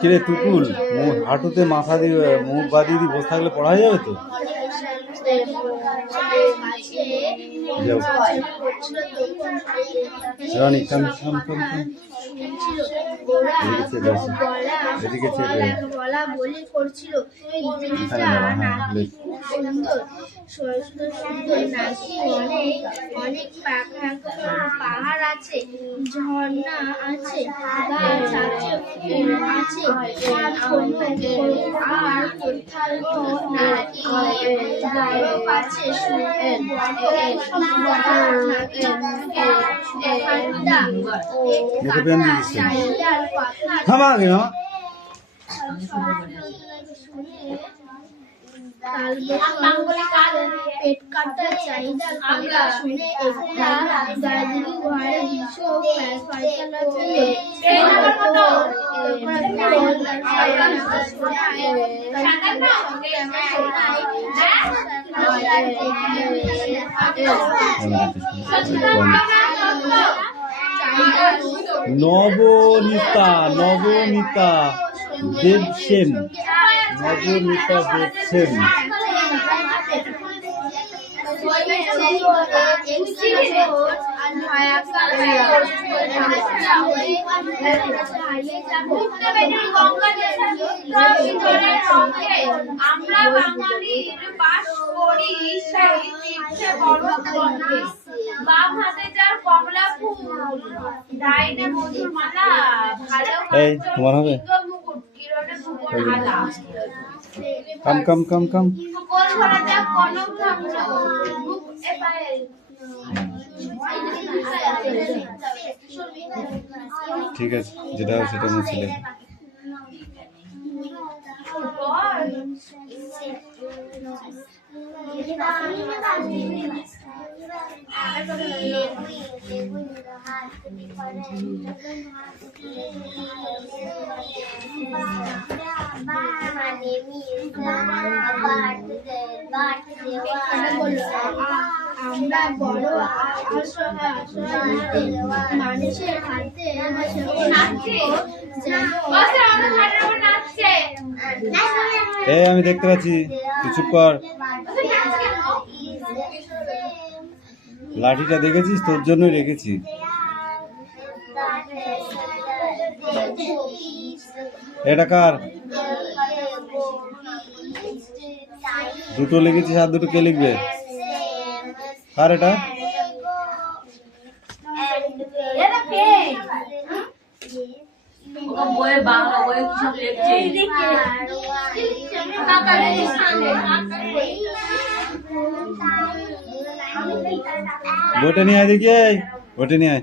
কিরে টুকুল, হাঁটুতে মাথা দিয়ে মুখ বাঁধিয়ে দিয়ে বসে থাকলে পড়া হয়ে যাবে তো? রানী কাম কাম কাম কাম বলা বলি করছিল সুন্দর নাকি অনেক পাহাড় আছে, ঝর্ণা আছে, গাছ আছে, ফুল আছে, আর কোথাও নাকি বরফ আছে, পেট কাটা চাহিদার কথা শুনে একটা দার্জিলিং ঘরে দুশো ফয়সালা ছিল। নবনীতা দেবসেন, নবনীতা দেবসেন। আমরা বাঙালির বাস করি সেই তীর্থে বরফবনে, বাম হাতে যার কমলা ফুল, ডাইনে মধুর মালা, ভালো তোমার হবে মুকুট, কিরণে ভুবন আলা, কাম কাম কাম কাম কোল ভরা যাক কনক ধামল, মুখ এপায়ে। ঠিক আছে, যেটা হবে সেটা মুছে লেখ। আমরা বড় মানুষের হাতে আমি দেখতে পাচ্ছি, তুই চুপ কর। লাঠিটা দেখেছিস? তোর জন্যই রেখেছি। এটা কার? দুটো লিখেছিস, আর দুটো কে লিখবে? কার এটা? বাংলা বই সব লিখছে। বইটা নিয়ে আয়, দেখি বইটা নিয়ে আয়।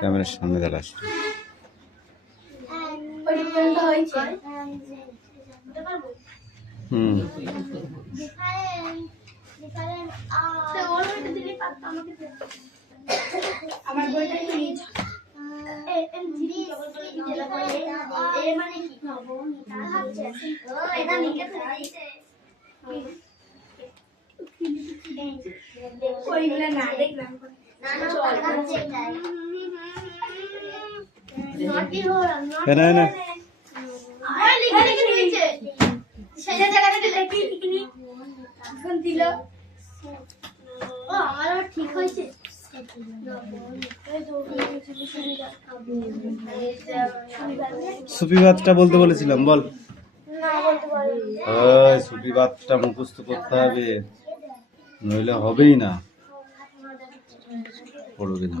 ক্যামেরার সামনে দাঁড়াস। আমার বইটা নিয়ে না দেখলাম ঠিক হয়েছে। সুফিবাদটা বলতে বলেছিলাম, বল। সুফিবাদটা মুখস্থ করতে হবে, নইলে হবেই না। পড়বে না।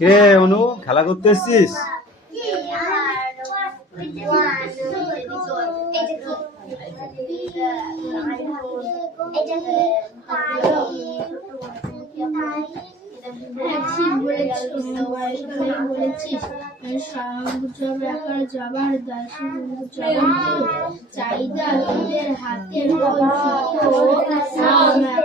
কে অনু খেলা করতে এসছিস? বলেছিস যাবার চাহিদা তোদের হাতের যদি সময়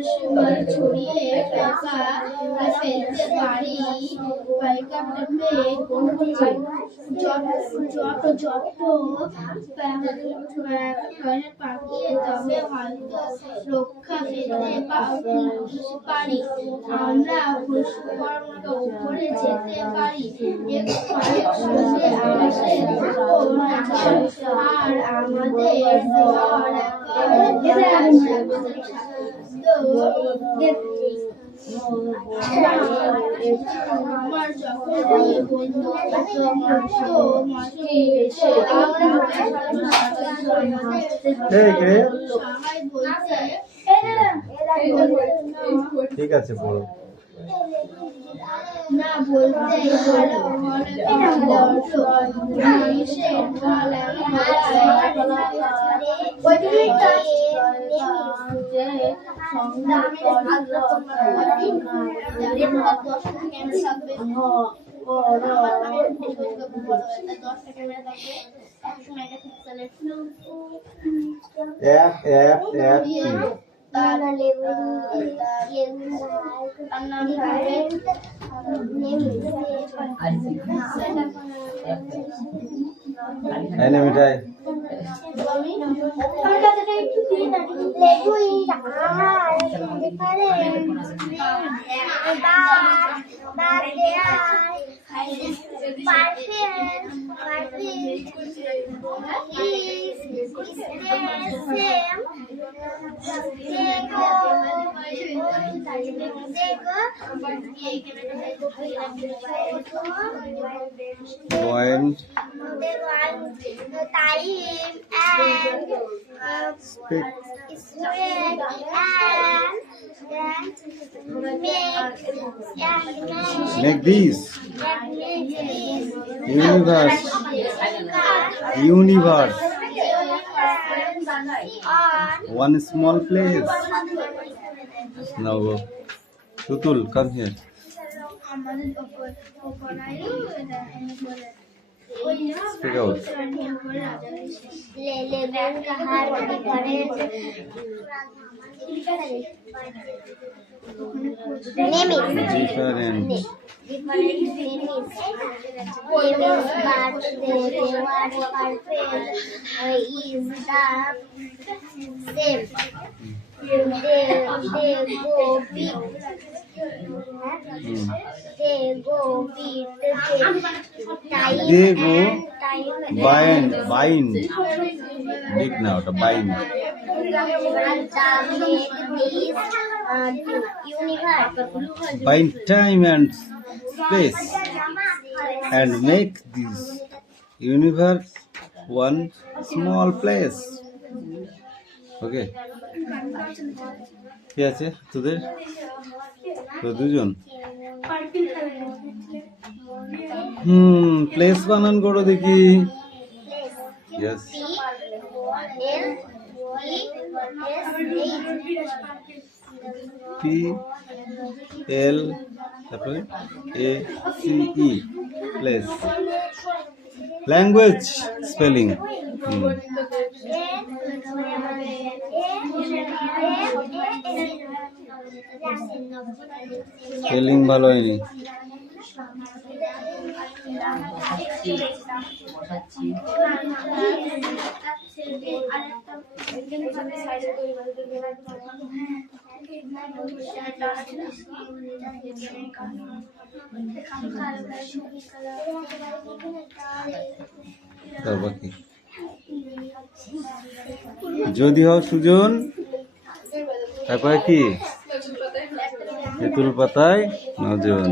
আমরা ছড়িয়ে ফেলতে পারি পাকিয়ে তবে হয়তো রক্ষা পেতে পারি আমরা উপরে যেতে পারি আর আমাদের আমার যখন বন্ধু সবাই বলছে ঠিক আছে বলো। না বলতে মিঠাই point make this universe one small place. Now Tutul, come here. Speak out. Different. They go bind. Big now, the bind. Bind time and space and make this universe one small place. Okay. কি আছে তোদের তো দুজন place বানান করো দেখি yes P L তারপরে A C E place language spelling spelling ভালো হয়নি তারপর কি যদি হও সুজন, তারপরে কি তেঁতুল পাতায় নজন।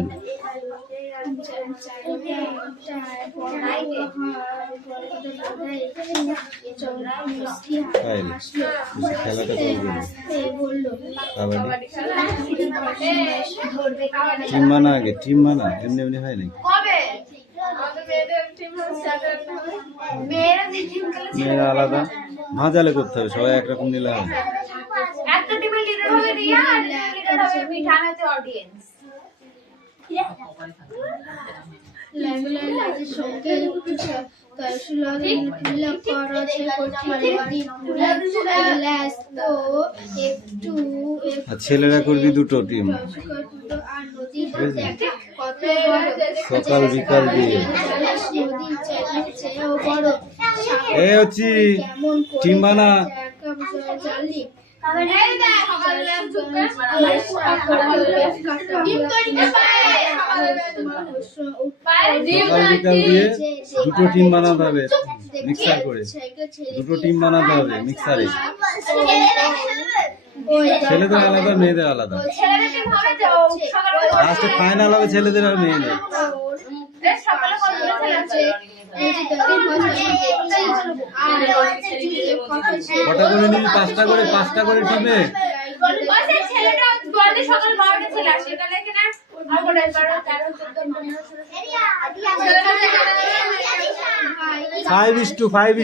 খেলাটা টিম বানা, আগে টিম বানা, এমনি এমনি হয় নাকি? মেয়েরা আলাদা ভাঁজালে করতে হবে, সবাই একরকম নিলে হবে। একটা টিমের লিডার হবে রিয়া আর লিডার হবে মিঠান আছে অডিয়েন্স। ছেলেরা করবি দুটো টিম, সকাল বিকাল দিয়ে। এই হচ্ছি টিম বানা। সকাল বিকাল দিয়ে দুটো টিম বানাতে হবে মিক্সার করে, দুটো টিম বানাতে হবে মিক্সারে। ছেলেদের আলাদা মেয়েদের আলাদা, লাস্টে ফাইনাল হবে ছেলেদের আর মেয়েদের। কটা করে নিবি? পাঁচটা করে টিমে। Five is to five.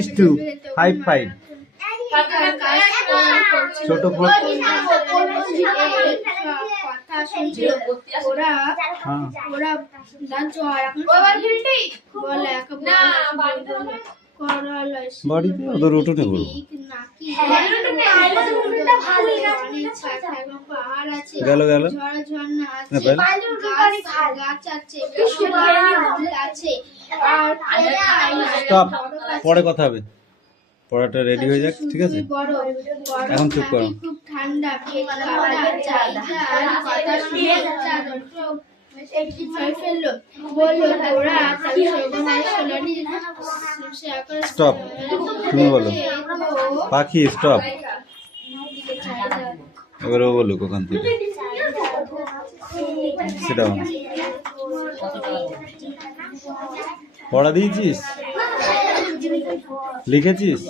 ছোট বাড়িতে ওদের উঠোনে করবো। গেল স্টপ, পরে কথা হবে, পড়াটা রেডি হয়ে যাক, ঠিক আছে? এখন চুপ করো। ঠান্ডা স্টপ, তুমি বলো পাখি স্টপ। এবার ও বলুক ওখান থেকে। সেটা পড়া দিয়েছিস, লিখেছিস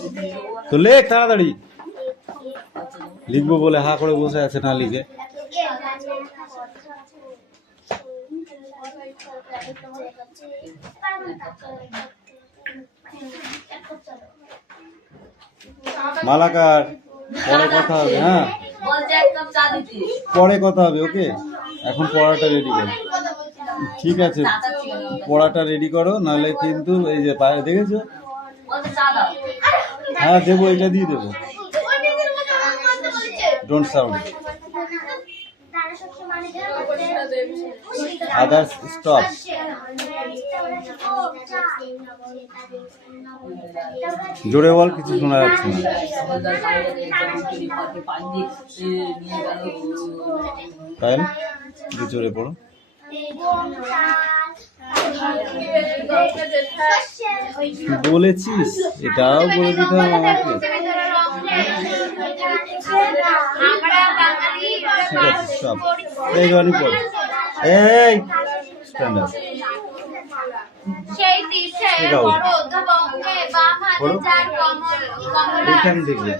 তো লেখ তাড়াতাড়ি। লিখবো বলে হা করে বসে আছে, না লিখে। মালাকার পরে কথা হবে, হ্যাঁ পরে কথা হবে, ওকে? এখন পড়াটা রেডি করো, ঠিক আছে? পড়াটা রেডি করো, নাহলে কিন্তু এই যে পায়ে দেখেছো, হ্যাঁ দেবো, এটা দিয়ে দেবো। Don't sound, others stop. জোরে বল, কিছু শোনা যাচ্ছে না। তাই জোরে পড়ো। বলেছিস, এটাও বলে দিতে হবে আমাকে। ঠিক আছে, সব এই গাড়ি পড়। এই স্ট্যান্ড আপ। সেই তীর্থে বড় অধ্যবঙ্গে বাম হাতে চার এখান থেকে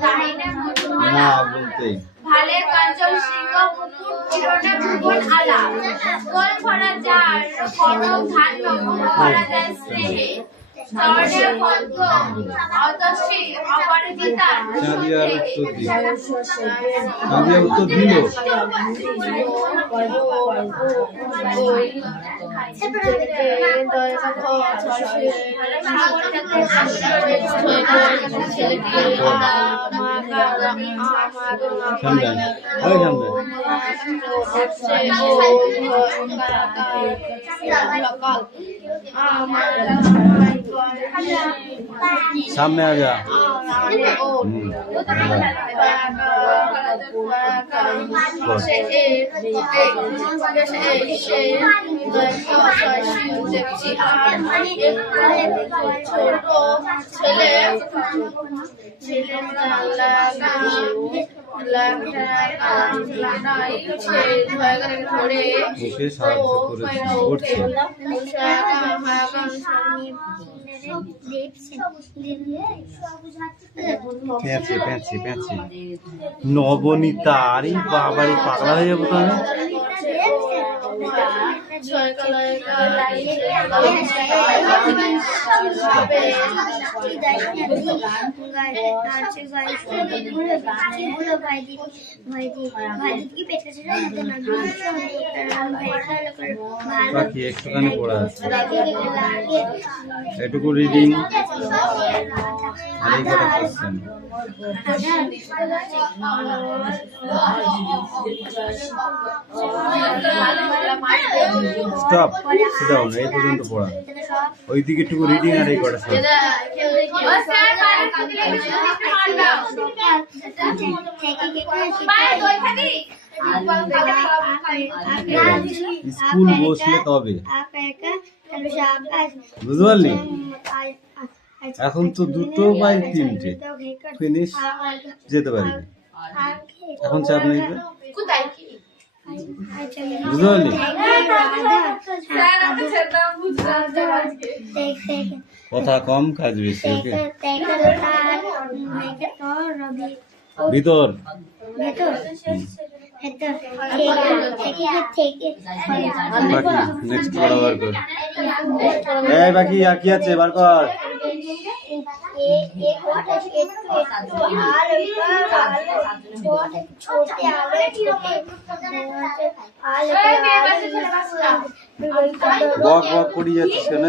না বলতেই ভালে কাঞ্চন সিংহ মুকুট কিরণে ভুবন আলা গোল ভরা যার কনক ধান্য গুণ ভরা যায় স্নেহে স্বর্ণের পদ্ম অতসী অপরিচিতা চাঁদিয়ার উত্তর দিল, চাঁদিয়া উত্তর দিল। সামনে आ जा ওকে সাহায্য করছে পেঁচে পেঁচে পেঁচে নবনীতা আরে বাবারে পাগলা হয়ে যাবো তাহলে বাকি একটুখানি পড়া আছে এটুকু রিডিং আর এই কটা কোশ্চেন স্টপ সিট ডাউন এই পর্যন্ত পড়া ওইদিকে একটু রিডিং আর এই কটা স্কুল বসলে তবে বুঝতে পারলি এখন তো দুটো বাই তিনটে ফিনিশ যেতে পারবি এখন চাপ নেই তো বুঝতে পারলি কথা কম কাজ বেশি ওকে ভিতর বাকি নেক্সট পড়া বার কর এই বাকি আর কি আছে বার কর বক বক করি যাচ্ছিস কেন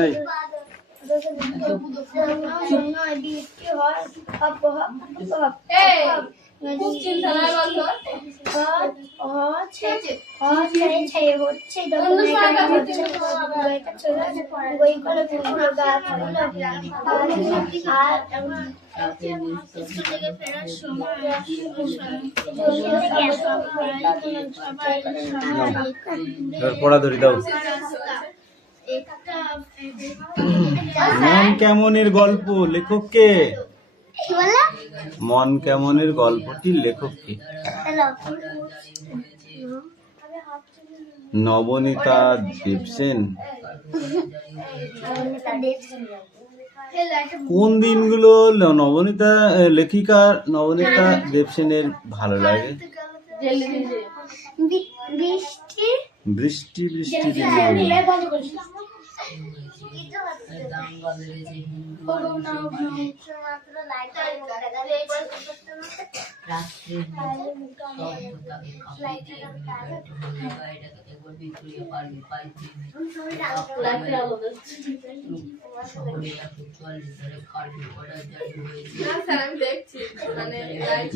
পড়া ধরি দাও মন কেমনের গল্প লেখক কে মন কেমনের গল্পটির লেখক কে নবনীতা দেবসেন কোন দিনগুলো নবনীতা লেখিকা নবনীতা দেবসেনের ভালো লাগে বৃষ্টি বৃষ্টি দিনগুলো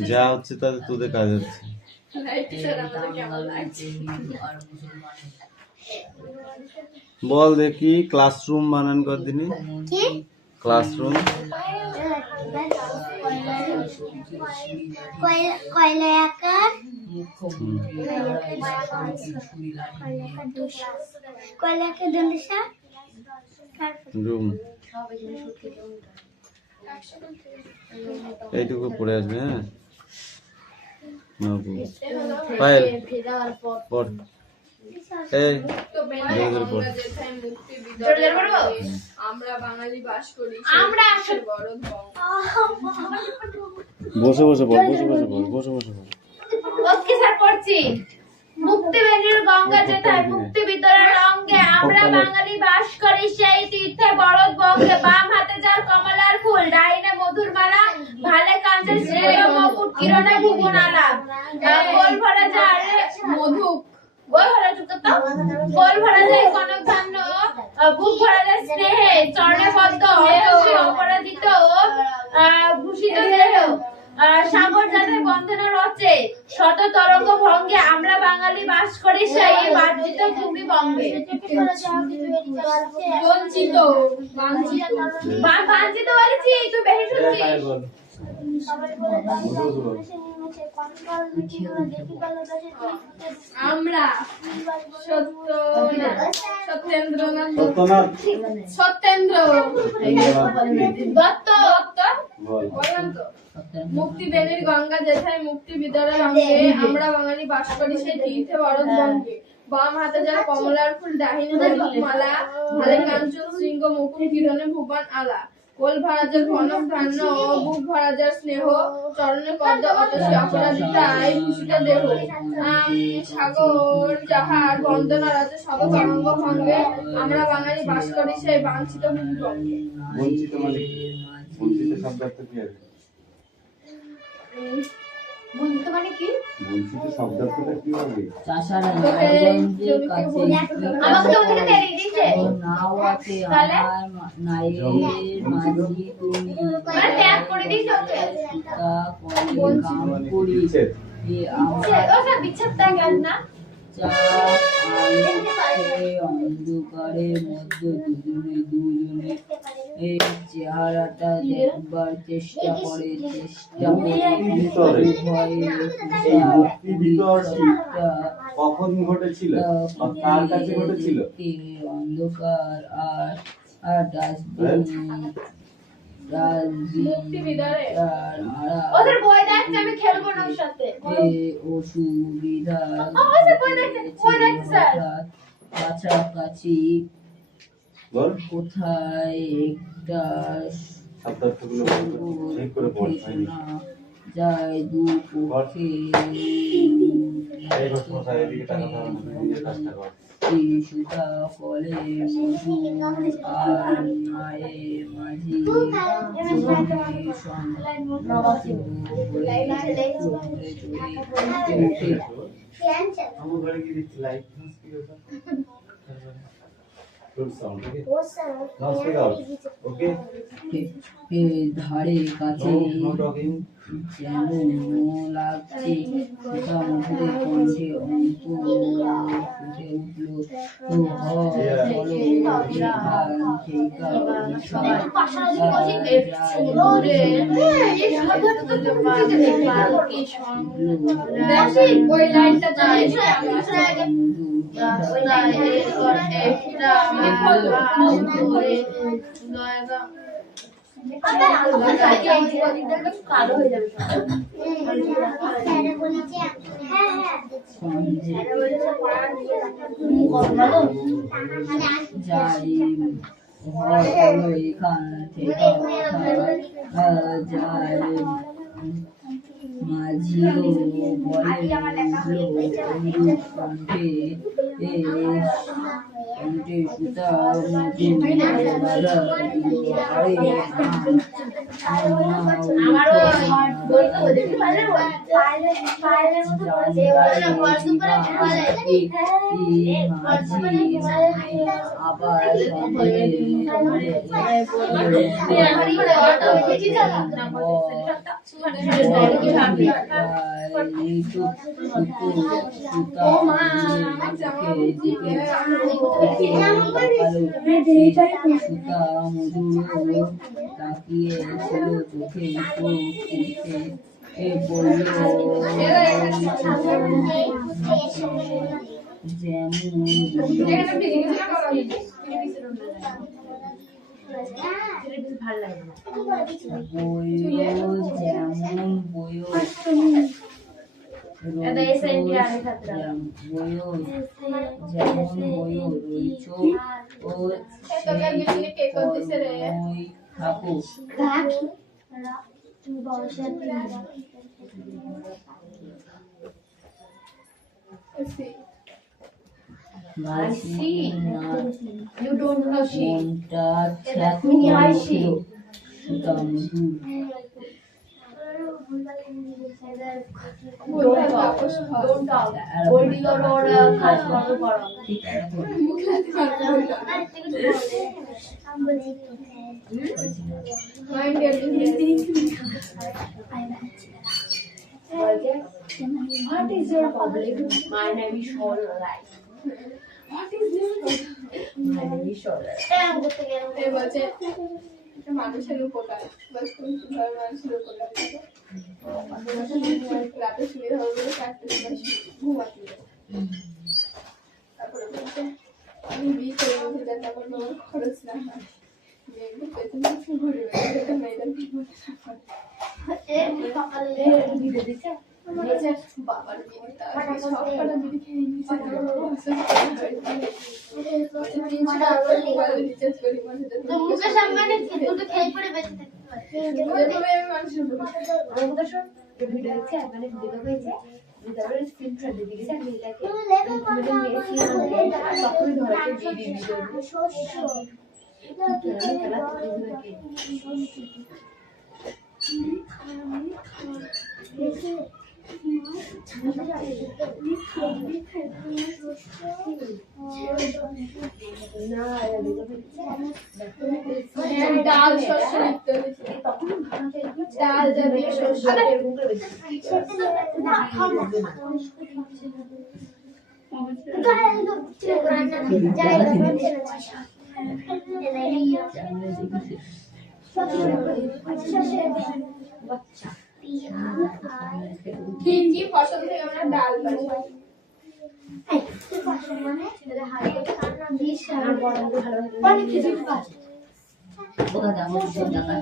যা হচ্ছে তাতে তোদের কাজ হচ্ছে বল দেখি ক্লাসরুম বানান কর দিনে ক্লাসরুম রুম এইটুকু পড়ে আসবে হ্যাঁ পায়েল পড় এই আমরা বাঙালি বাস করি আমরা বড় বসে বসে পড় বসে বসে পড় বসে বসে পড় ওকে স্যার পড়ছি মুক্তি বেরির গঙ্গা যেথায় মুক্তি বিতরণ রঙ্গে আমরা বাঙালি বাস করি সেই তীর্থে বরদ বঙ্গে বাম হাতে যার কমলার ফুল ডাইনে মধুর মালা ভালে কাঞ্চের শ্রেয় মুকুট কিরণে ভুবন আলাপ গোল ভরা যার মধু গোল ভরা চুকত গোল ভরা যায় কনক ধান্য বুক ভরা যায় স্নেহে চরণে পদ্ম অপরাজিত ভূষিত দেহ সাগর যাদের বন্ধন রচে শত তরঙ্গ ভঙ্গে আমরা বাঙালি বাস করি সেই বাঞ্ছিত ভূমিবঙ্গে। বঞ্চিত বাঞ্ছিত বলেছি, তুই বেশি শুনছিস। আমরা সত্যেন্দ্র দত্ত মুক্তি বেনির গঙ্গা যেথায় মুক্তি বিদরের অঙ্গে আমরা বাঙালি বাস করি সেই তীর্থে ভারত বঙ্গে। বাম হাতে যারা কমলার ফুল ডাহিনী মালা ভালে কাঞ্চন শৃঙ্গ মুকুট কিরণে ভুবন আলা। কোল ভরাজার ঘনক ধান্য বুক ভরাজার স্নেহ চরণে পদ্ম অতসী অপরাজিতায় ভূষিত দেহ। সাগর যাহার বন্দনা রাজ্য সব তরঙ্গ ভঙ্গে আমরা বাঙালি বাস করি সেই বাঞ্ছিত ভূমিবঙ্গে। বঞ্চিত মানে কি? বঞ্চিত শব্দার্থ কি আছে? বঞ্চিত মানে কি? বঞ্চিত শব্দার্থটা কি হবে? চাষারা নারায়ণগঞ্জের কাছে আমাকে তো ওখানে তেরে দিয়েছে নাও আছে তাহলে? আমার নায়ের মাঝি তুমি মানে ত্যাগ করে দিয়েছে ওকে। সীতা কনে বঞ্চিত কাম মানে কি? করি বিচ্ছেদ। এ আমার ওটা বিচ্ছেদটা কেন না? চাপ আলোকে অন্ধকারের মধ্যে দুজনে এই চেহারাটা দেখবার চেষ্টা করে কখন ঘটেছিল? কার কাছে ঘটেছিল? অন্ধকার আর মুক্তি বিদরে ওদের বই দেখতে আমি খেলবো না ওর সাথে। অসুবিধা ওদের বই দেখতে স্যার। কাছাকাছি বল কোথায় একটা শব্দার্থগুলো ঠিক করে পড় হয়নি। যায় দুপক্ষে এই বছর এদিকে টাকা পাওয়া না, নিজের কাজটা কর। সুতা ফলে মধু আর মায়ের মাঝি আমার ঘরে কি দিচ্ছি লাইট ওকে ধারে কাছে নো টকিং যেমন লাগছে সুতা মধুরে কণ্ঠে অঙ্ক ফুটে উঠলো তো ওই লাইনটা চাই কালো হয়ে যাবে যাই হলো এখান থেকে যায় মাঝিও বলে কণ্ঠে কণ্ঠে সুতা মধু আবার সুতা মধুর তাকিয়ে ছিল চোখে বলল যেমন বইও যেমন বইও রইছ ও থাকো You don't know she. মনটা ছিল সুতা মধুর Don't talk. Holding or কাজ করো করো। Mind your business. What is your problem? My name is Shorai. What is this problem? My name is Shorai. এই বলছে এটা মানুষের উপকার বাস তুমি কিভাবে মানুষের উপকার করো রাতে শুয়ে হবে 4টা সময় ঘুমাতে তারপরে বলছে আমি বিয়ে করে বলতে যাতে আমার কোনো খরচ না হয় মেয়েদের পেছনে ঘুরে বেড়াতে মেয়েদের বিপদে সকালে দিতে দিচ্ছে বলছে বাবার বিয়ে তার সবকটা বিয়ে খেয়ে নিয়েছে মুখের সামনে দুটো খেয়ে পড়ে বেঁচে থাকতে পারে ডাল শস্য ডাল জাতীয় শস্য কি কি ফসল থেকে আমরা ডাল পাই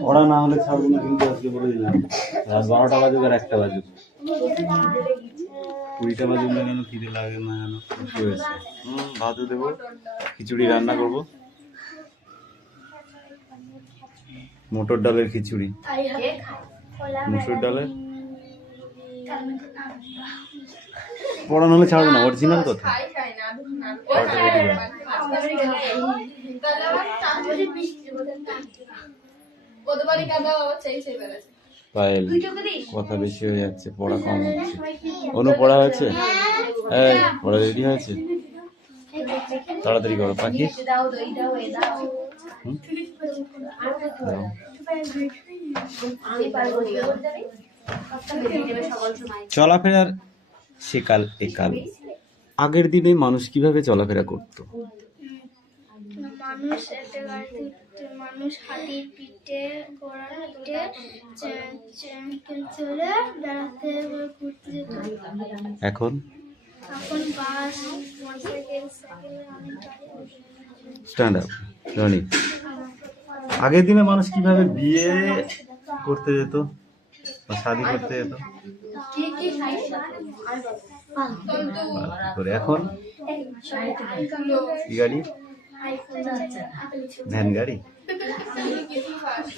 ওরা না হলে ছাড়বো না কিন্তু আজকে বলে দিলাম রাত 12টা বাজুক আর 1টা বাজুক 20টা বাজুক না কেন খিদে লাগে না কেন কি হয়েছে ভাতও দেবো খিচুড়ি রান্না করবো মটর ডালের খিচুড়ি মসুর ডালের পড়ানো হলে ছাড়বো না অরিজিনাল কথা খাই খাই না কতবারই কাদা বাবা চাই চাই বেড়াচ্ছে পায়েল কথা বেশি হয়ে যাচ্ছে পড়া কম হচ্ছে অনু পড়া হয়েছে এই পড়া রেডি হয়েছে তাড়াতাড়ি করো পাখি দাও। চলাফেরার সেকাল একাল আগের দিনে মানুষ কিভাবে চলাফেরা করত মানুষ হাতির পিঠে ঘোড়ার পিঠে চলে বেড়াতে ঘুরতে যেত এখন এখন বাস মোটরসাইকেল সাইকেল অনেক স্ট্যান্ড আপ রনি আগের দিনে মানুষ কিভাবে বিয়ে করতে যেত বা শাদী করতে যেত কি কি খাই করে এখন কি গাড়ি ভ্যান গাড়ি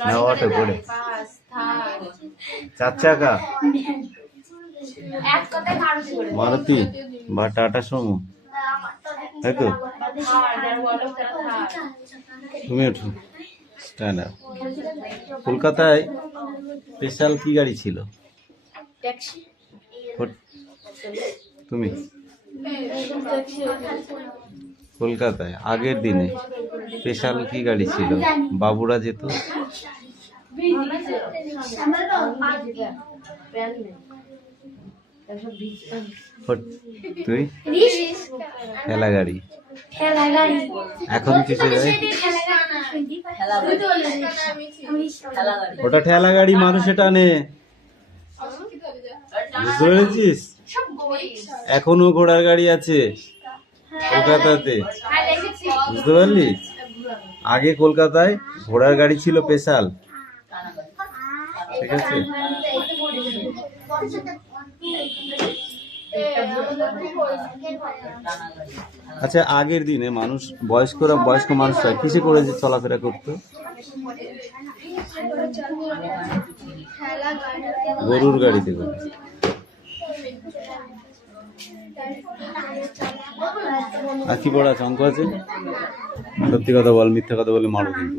না অটো করে 4 চাকা এক কথায় মারুতি করে মারুতি বা টাটা সুমো তাই তো তুমি ওঠো স্ট্যান্ড আপ কলকাতায় স্পেশাল কি গাড়ি ছিল ট্যাক্সি তুমি কলকাতায় আগের দিনে স্পেশাল কি গাড়ি ছিল বাবুরা যেত তুই ঠেলা গাড়ি এখন কিসে যায় ওটা ঠেলা গাড়ি মানুষে টানে বুঝতে পেরেছিস এখনো ঘোড়ার গাড়ি আছে কলকাতাতে বুঝতে পারলি আগে কলকাতায় ঘোড়ার গাড়ি ছিল স্পেশাল ঠিক আছে আচ্ছা আগের দিনে মানুষ বয়স্ক মানুষরা কিসে করে চলাফেরা করতো গরুর গাড়িতে করে আর কি পড়া আছে অঙ্ক আছে সত্যি কথা বল মিথ্যা কথা বলে মারো কিন্তু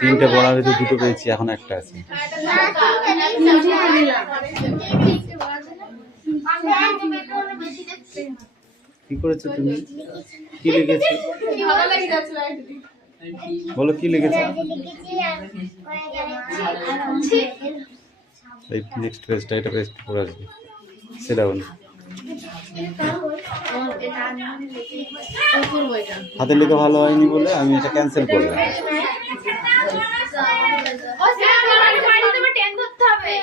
3টে পড়া হয়তো 2টো পেয়েছি এখন একটা আছে কি করেছো তুমি কি লিখেছো বলো কি লিখেছো এই নেক্সট পেজটা এটা পেজ পড়া আছে সেটা বল। হাতের লেখা ভালো হয়নি বলে আমি এটা ক্যান্সেল করলাম। ও স্যার, বাড়িতে টেন ধরতে হবে।